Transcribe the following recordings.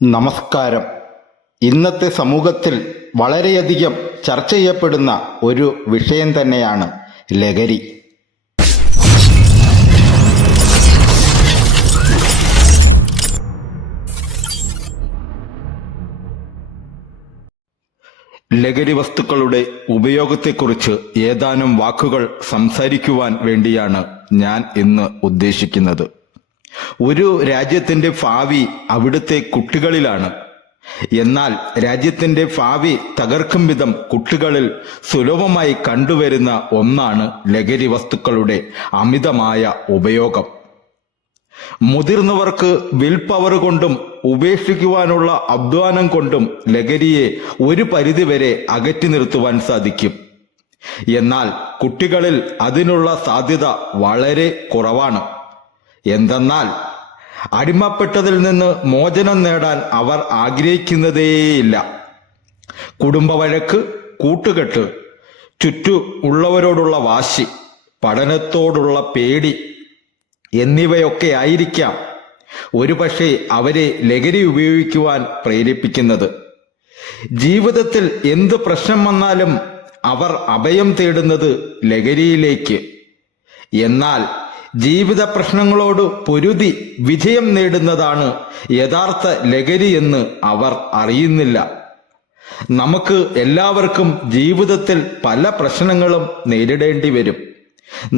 നമസ്കാരം. ഇന്നത്തെ സമൂഹത്തിൽ വളരെയധികം ചർച്ച ചെയ്യപ്പെടുന്ന ഒരു വിഷയം തന്നെയാണ് ലഹരി. ലഹരി വസ്തുക്കളുടെ ഉപയോഗത്തെക്കുറിച്ച് ഏതാനും വാക്കുകൾ സംസാരിക്കുവാൻ വേണ്ടിയാണ് ഞാൻ ഇന്ന് ഉദ്ദേശിക്കുന്നത്. ഒരു രാജ്യത്തിന്റെ ഭാവി അവിടുത്തെ കുട്ടികളിലാണ്. എന്നാൽ രാജ്യത്തിന്റെ ഭാവി തകർക്കും വിധം കുട്ടികളിൽ സുലഭമായി കണ്ടുവരുന്ന ഒന്നാണ് ലഹരി വസ്തുക്കളുടെ അമിതമായ ഉപയോഗം. മുതിർന്നവർക്ക് വിൽ പവർ കൊണ്ടും ഉപേക്ഷിക്കുവാനുള്ള അധ്വാനം കൊണ്ടും ലഹരിയെ ഒരു പരിധിവരെ അകറ്റി നിർത്തുവാൻ സാധിക്കും. എന്നാൽ കുട്ടികളിൽ അതിനുള്ള സാധ്യത വളരെ കുറവാണ്. എന്തെന്നാൽ അടിമപ്പെട്ടതിൽ നിന്ന് മോചനം നേടാൻ അവർ ആഗ്രഹിക്കുന്നതേയില്ല. കുടുംബ വഴക്ക്, കൂട്ടുകെട്ട്, ചുറ്റു ഉള്ളവരോടുള്ള വാശി, പഠനത്തോടുള്ള പേടി എന്നിവയൊക്കെ ആയിരിക്കാം ഒരുപക്ഷെ അവരെ ലഹരി ഉപയോഗിക്കുവാൻ പ്രേരിപ്പിക്കുന്നത്. ജീവിതത്തിൽ എന്ത് പ്രശ്നം വന്നാലും അവർ അഭയം തേടുന്നത് ലഹരിയിലേക്ക്. എന്നാൽ ജീവിത പ്രശ്നങ്ങളോട് പൊരുതി വിജയം നേടുന്നതാണ് യഥാർത്ഥ ലഹരി എന്ന് അവർ അറിയുന്നില്ല. നമുക്ക് എല്ലാവർക്കും ജീവിതത്തിൽ പല പ്രശ്നങ്ങളും നേരിടേണ്ടി വരും.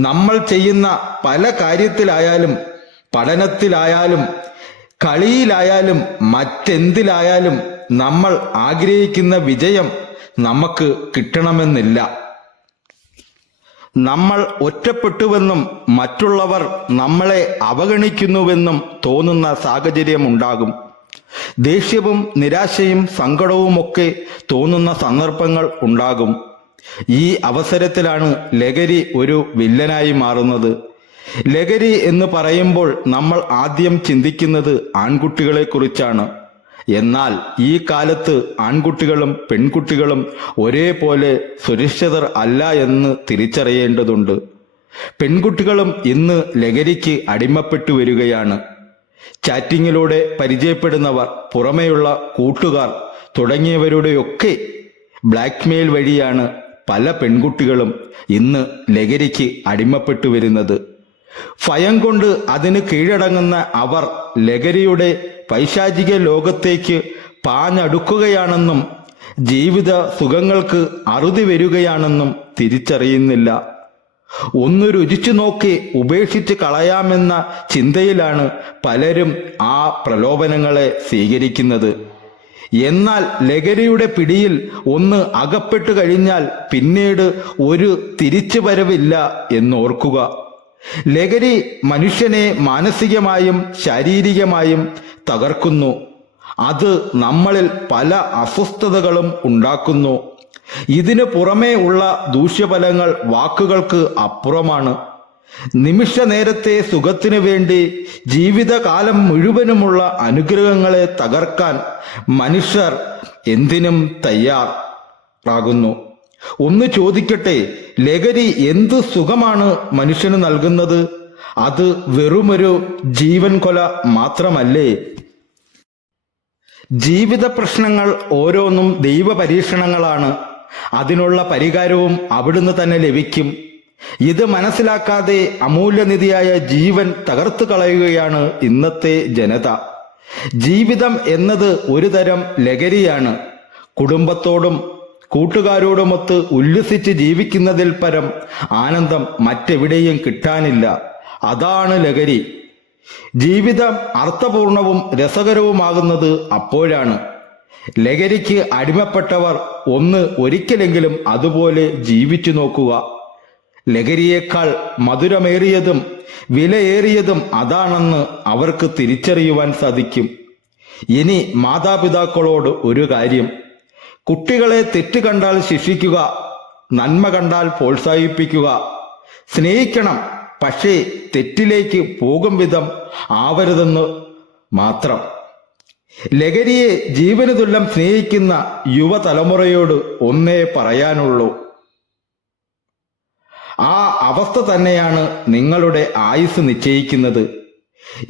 നമ്മൾ ചെയ്യുന്ന പല കാര്യത്തിലായാലും, പഠനത്തിലായാലും, കളിയിലായാലും, മറ്റെന്തിലായാലും നമ്മൾ ആഗ്രഹിക്കുന്ന വിജയം നമുക്ക് കിട്ടണമെന്നില്ല. നമ്മൾ ഒറ്റപ്പെട്ടുവെന്നും മറ്റുള്ളവർ നമ്മളെ അവഗണിക്കുന്നുവെന്നും തോന്നുന്ന സാഹചര്യമുണ്ടാകും. ദേഷ്യവും നിരാശയും സങ്കടവുമൊക്കെ തോന്നുന്ന സന്ദർഭങ്ങൾ ഉണ്ടാകും. ഈ അവസരത്തിലാണ് ലഹരി ഒരു വില്ലനായി മാറുന്നത്. ലഹരി എന്ന് പറയുമ്പോൾ നമ്മൾ ആദ്യം ചിന്തിക്കുന്നത് ആൺകുട്ടികളെ കുറിച്ചാണ്. എന്നാൽ ഈ കാലത്ത് ആൺകുട്ടികളും പെൺകുട്ടികളും ഒരേപോലെ സുരക്ഷിതർ അല്ല എന്ന് തിരിച്ചറിയേണ്ടതുണ്ട്. പെൺകുട്ടികളും ഇന്ന് ലഹരിക്ക് അടിമപ്പെട്ടു വരികയാണ്. ചാറ്റിങ്ങിലൂടെ പരിചയപ്പെടുന്നവർ, പുറമേയുള്ള കൂട്ടുകാർ തുടങ്ങിയവരുടെയൊക്കെ ബ്ലാക്ക്മെയിൽ വഴിയാണ് പല പെൺകുട്ടികളും ഇന്ന് ലഹരിക്ക് അടിമപ്പെട്ടു വരുന്നത്. ഭയം കൊണ്ട് അതിന് കീഴടങ്ങുന്ന അവർ ലഹരിയുടെ പൈശാചിക ലോകത്തേക്ക് പാഞ്ഞടുക്കുകയാണെന്നും ജീവിത സുഖങ്ങൾക്ക് അറുതി വരികയാണെന്നും തിരിച്ചറിയുന്നില്ല. ഒന്ന് രുചിച്ചു നോക്കി ഉപേക്ഷിച്ച് കളയാമെന്ന ചിന്തയിലാണ് പലരും ആ പ്രലോഭനങ്ങളെ സ്വീകരിക്കുന്നത്. എന്നാൽ ലഹരിയുടെ പിടിയിൽ ഒന്ന് അകപ്പെട്ടു കഴിഞ്ഞാൽ പിന്നീട് ഒരു തിരിച്ചു വരവില്ല എന്നോർക്കുക. ലഹരി മനുഷ്യനെ മാനസികമായും ശാരീരികമായും തകർക്കുന്നു. അത് നമ്മളിൽ പല അസ്വസ്ഥതകളും ഉണ്ടാക്കുന്നു. ഇതിനു പുറമേ ഉള്ള ദൂഷ്യഫലങ്ങൾ വാക്കുകൾക്ക് അപ്പുറമാണ്. നിമിഷ നേരത്തെ സുഖത്തിനു വേണ്ടി ജീവിതകാലം മുഴുവനുമുള്ള അനുഗ്രഹങ്ങളെ തകർക്കാൻ മനുഷ്യർ എന്തിനും തയ്യാറാകുന്നു. ഒന്ന് ചോദിക്കട്ടെ, ലഹരി എന്ത് സുഖമാണ് മനുഷ്യന് നൽകുന്നത്? അത് വെറുമൊരു ജീവൻ കൊല മാത്രമല്ലേ? ജീവിത പ്രശ്നങ്ങൾ ഓരോന്നും ദൈവ പരീക്ഷണങ്ങളാണ്. അതിനുള്ള പരിഹാരവും അവിടുന്ന് തന്നെ ലഭിക്കും. ഇത് മനസ്സിലാക്കാതെ അമൂല്യനിധിയായ ജീവൻ തകർത്തു കളയുകയാണ് ഇന്നത്തെ ജനത. ജീവിതം എന്നത് ഒരു തരം ലഹരിയാണ്. കുടുംബത്തോടും കൂട്ടുകാരോടുമൊത്ത് ഉല്ലസിച്ച് ജീവിക്കുന്നതിൽ പരം ആനന്ദം മറ്റെവിടെയും കിട്ടാനില്ല. അതാണ് ലഹരി. ജീവിതം അർത്ഥപൂർണവും രസകരവുമാകുന്നത് അപ്പോഴാണ്. ലഹരിക്ക് അടിമപ്പെട്ടവർ ഒരിക്കലെങ്കിലും അതുപോലെ ജീവിച്ചു നോക്കുക. ലഹരിയേക്കാൾ മധുരമേറിയതും വിലയേറിയതും അതാണെന്ന് അവർക്ക് തിരിച്ചറിയുവാൻ സാധിക്കും. ഇനി മാതാപിതാക്കളോട് ഒരു കാര്യം: കുട്ടികളെ തെറ്റ് കണ്ടാൽ ശിക്ഷിക്കുക, നന്മ കണ്ടാൽ പ്രോത്സാഹിപ്പിക്കുക. സ്നേഹിക്കണം, പക്ഷേ തെറ്റിലേക്ക് പോകും വിധം ആവരുതെന്ന് മാത്രം. ലഹരിയെ ജീവന് തുല്യം സ്നേഹിക്കുന്ന യുവതലമുറയോട് ഒന്നേ പറയാനുള്ളൂ: ആ അവസ്ഥ തന്നെയാണ് നിങ്ങളുടെ ആയുസ് നിശ്ചയിക്കുന്നത്.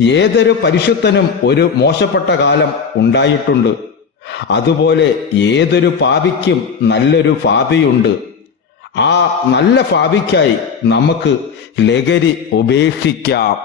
ഏതൊരു പരിശുദ്ധനും ഒരു മോശപ്പെട്ട കാലം ഉണ്ടായിട്ടുണ്ട്. അതുപോലെ ഏതൊരു പാപിക്കും നല്ലൊരു ഭാവിയുണ്ട്. ആ നല്ല ഭാവിക്കായി നമുക്ക് ലഹരി ഉപേക്ഷിക്കാം.